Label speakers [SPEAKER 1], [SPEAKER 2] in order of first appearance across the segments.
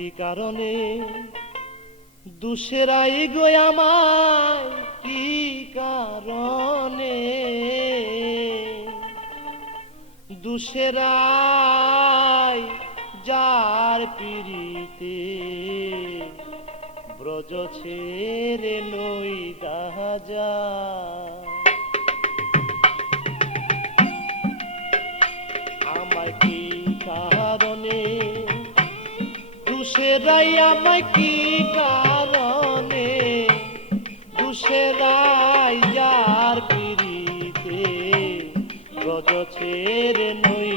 [SPEAKER 1] কি কারণে? দুসেরাই গো আমায় কি কারণে? দুসেরাই যার পিড়িতে ব্রজ ছেড়ে নই আমায় দুসেরাই আমায় কি কারণে? দুসেরাই যার পিড়িতে ব্রজ ছেড়ে নই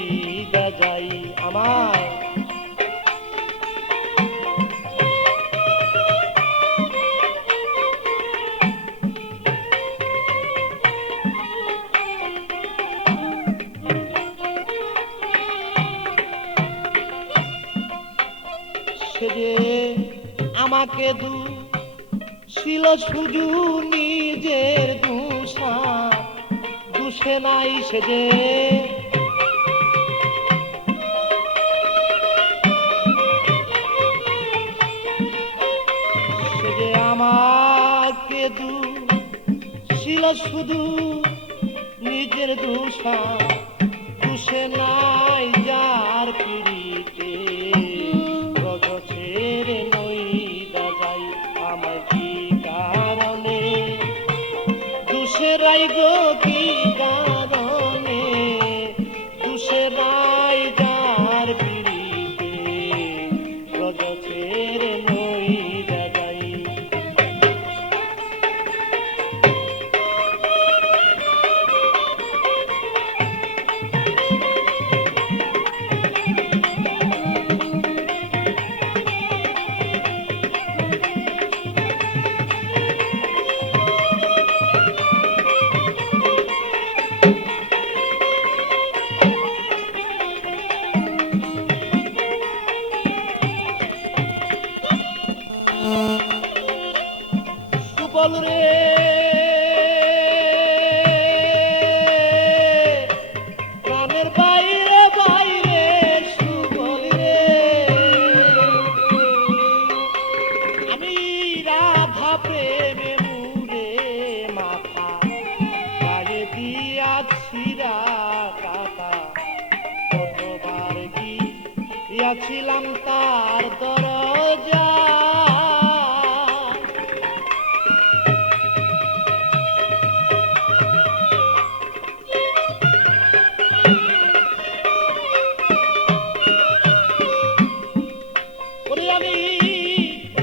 [SPEAKER 1] যাই আমায়। সে যে আমাকে দু ছিল সুজু নিজের দুষা। দুষে নাই সে যে আমাকে দু ছিল শুধু নিজের দুষা। দুষে নাই যার পিড়িতে আমার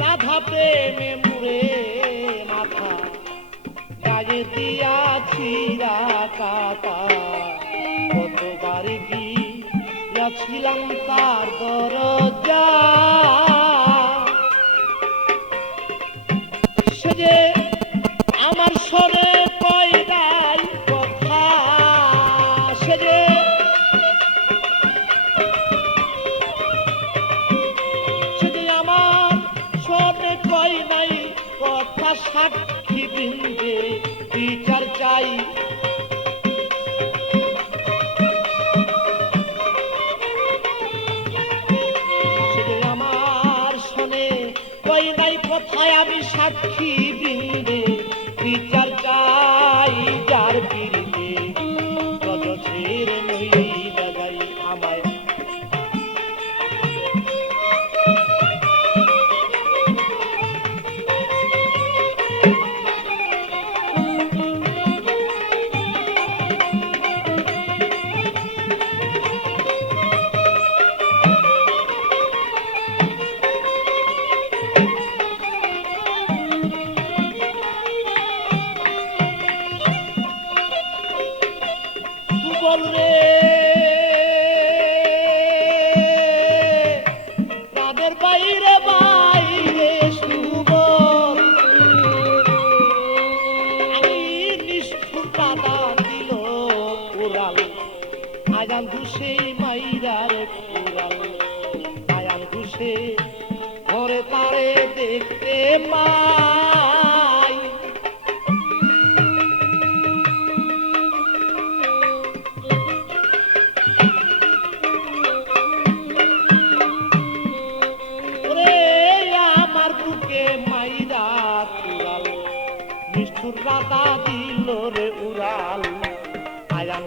[SPEAKER 1] রাধা প্রেমে মুরে মাথা গায়ে কতবার তার দরজা পাখি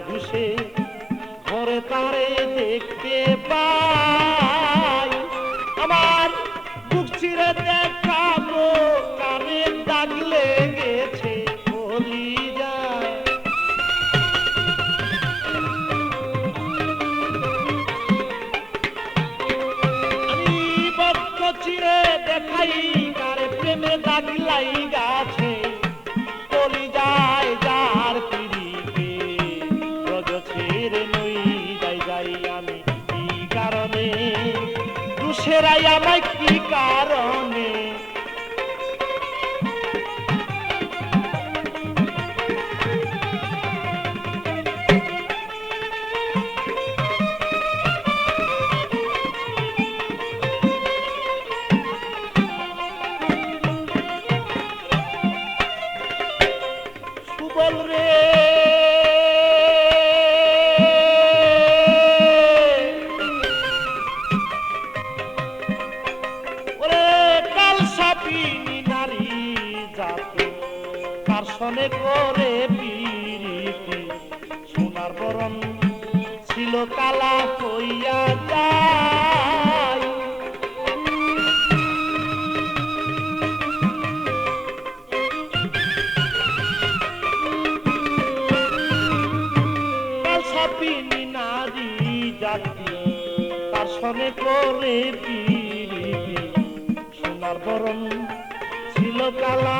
[SPEAKER 1] ঘুষে ঘরে তারে দেখতে পাই দুসেরাই আমায় কি কারণে? তার সনে করে পিরিতি সোনার বরণ ছিল কালা হইয়া যায়। সাপিনী নারী তার সনে করে পিরিতি সোনার বরণ ছিল কালা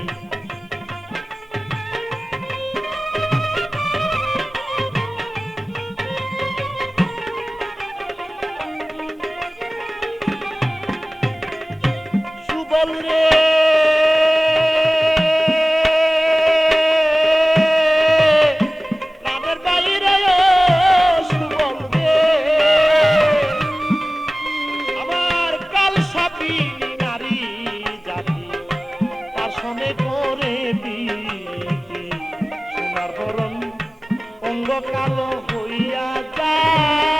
[SPEAKER 1] কালো হইয়া যায়।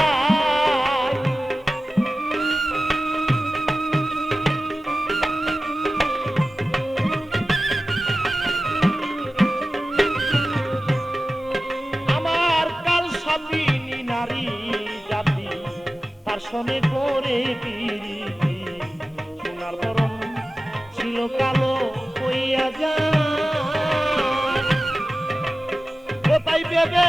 [SPEAKER 1] আমার কাল সাপিনী নারী জাতি, তার সনে করে পিরিতি সোনার বরণ ছিল কালো হইয়া যায়। তাই ভেবে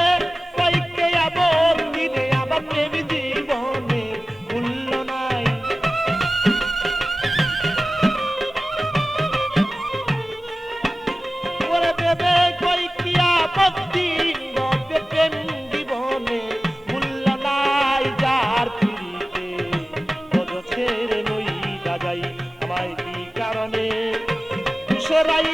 [SPEAKER 1] দুসরাই গো